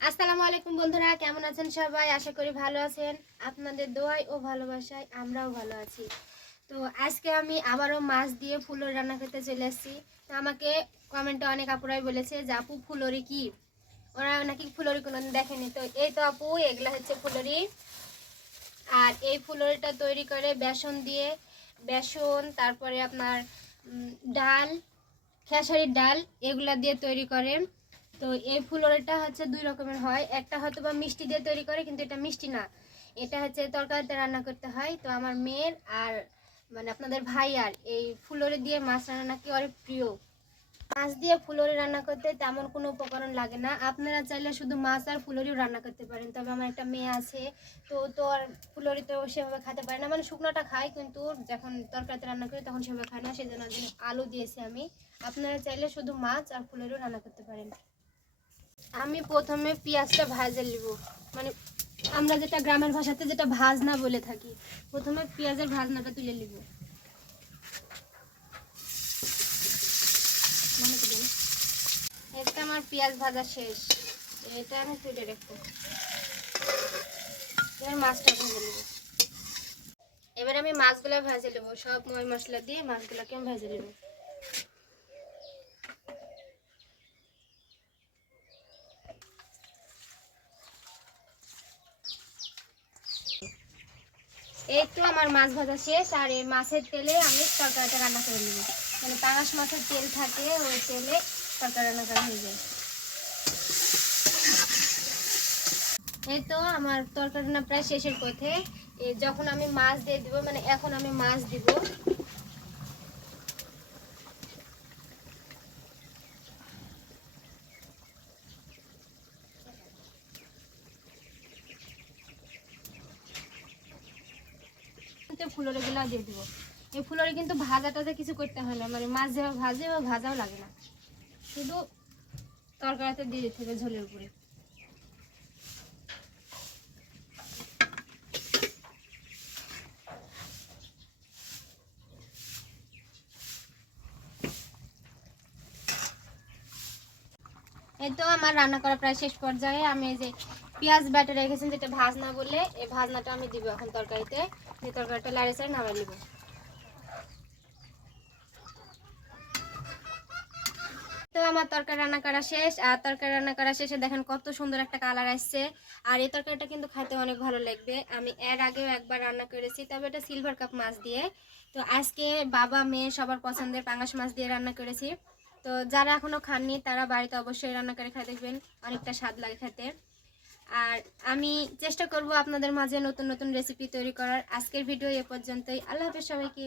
আসসালামু আলাইকুম বন্ধুরা, কেমন আছেন সবাই? আশা করি ভালো আছেন। আপনাদের দোয়ায় ও ভালোবাসায় আমরাও ভালো আছি। তো আজকে আমি আবারও মাছ দিয়ে ফুলরি রান্না করতে চলে এসেছি। তো আমাকে কমেন্টে অনেক আপুরাই বলেছে যে আপু ফুলরি কি, ওরা নাকি ফুলরি কোনোদিন দেখেনি। তো এই তো আপু, এগুলা হচ্ছে ফুলরি। আর এই ফুলরিটা তৈরি করে বেসন দিয়ে, বেসন তারপরে আপনার ডাল, খেসারির ডাল এগুলা দিয়ে তৈরি করে। তো এই ফুলরিটা হচ্ছে দুই রকমের হয়, একটা হয়তো বা মিষ্টি দিয়ে তৈরি করে, কিন্তু এটা মিষ্টি না, এটা হচ্ছে তরকারিতে রান্না করতে হয়। তো আমার মেয়ের আর মানে আপনাদের ভাই আর এই ফুলরি দিয়ে মাছ রান্না নাকি অনেক প্রিয়। মাছ দিয়ে ফুলরি রান্না করতে তেমন কোনো উপকরণ লাগে না, আপনারা চাইলে শুধু মাছ আর ফুলরিও রান্না করতে পারেন। তবে আমার একটা মেয়ে আছে, তো আর ফুলরি তো সেভাবে খেতে পারে না, মানে শুকনোটা খায়, কিন্তু যখন তরকারিতে রান্না করি তখন সেভাবে খায় না, সেই জন্য আলু দিয়েছি আমি। আপনারা চাইলে শুধু মাছ আর ফুলরিও রান্না করতে পারেন। আমি প্রথমে পেঁয়াজটা ভাজে নিব, মানে আমরা যেটা গ্রামের ভাষাতে যেটা ভাজনা বলে থাকি। প্রথমে পেঁয়াজের ভাজনাটা তুলে নিব। এটা আমার পেঁয়াজ ভাজা শেষ, এটা আমি তুলে রাখবো। এবার মাছটা ভেজে নেব। এবার আমি মাছগুলো ভেজে নেব, সব ময় মশলা দিয়ে মাছগুলোকে আমি ভেজে নেব। এই তো আমার মাছ ভাজা শেষ, আর এই মাছের তেলে আমি তরকারিটা রান্না করে নেব। মানে পাঙাশ মাছের তেল থাকে, ওই তেলে তরকারি রান্না করা হয়ে যায়। এই তো আমার তরকারি রান্না প্রায় শেষের পথে। যখন আমি মাছ দিয়ে দিব, মানে এখন আমি মাছ দিব। ফুলরি গুলা দিয়ে দিব। এই ফুলরি কিন্তু ভাজাটাতে কিছু করতে হয় না, মানে মাছ যেভাবে ভাজে ওভাবে ভাজাও লাগে না, শুধু তরকারিতে দিয়ে দিতে হবে ঝোলের উপরে। এই তো আমার রান্না করা প্রায় শেষ পর্যায়ে। আমি এই যে পেঁয়াজ বাটা রেখেছেন যেটা ভাজনা বলে, এই ভাজনাটা আমি দিব এখন তরকারিতে। এই তরকারিটা লাড়ে চাড়ে নামাই নিব। তো আমার তরকারি রান্না করা শেষ, আর তরকারি রান্না করা শেষে দেখেন কত সুন্দর একটা কালার আসছে। আর এই তরকারিটা কিন্তু খাইতে অনেক ভালো লাগবে। আমি এর আগেও একবার রান্না করেছি, তবে এটা সিলভার কাপ মাছ দিয়ে। তো আজকে বাবা মেয়ে সবার পছন্দের পাঙাশ মাছ দিয়ে রান্না করেছি। তো যারা এখনো খাননি তারা বাড়িতে অবশ্যই রান্না করে খাই দেখবেন, অনেকটা স্বাদ লাগে খেতে। আর আমি চেষ্টা করব আপনাদের মাঝে নতুন নতুন রেসিপি তৈরি করার। আজকের ভিডিও এ পর্যন্তই। আল্লাহ হাফেজ সবাইকে।